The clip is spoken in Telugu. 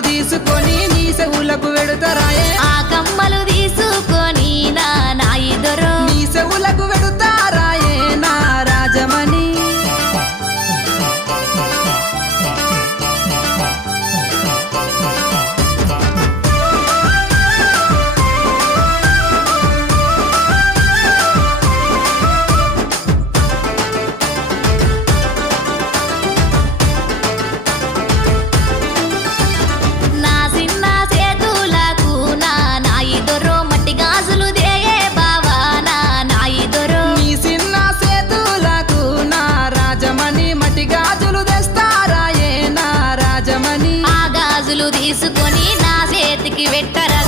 తీసుకొని నీ సెవులకు వెడుతరాయే తీసుకొని నా చేతికి పెట్టరా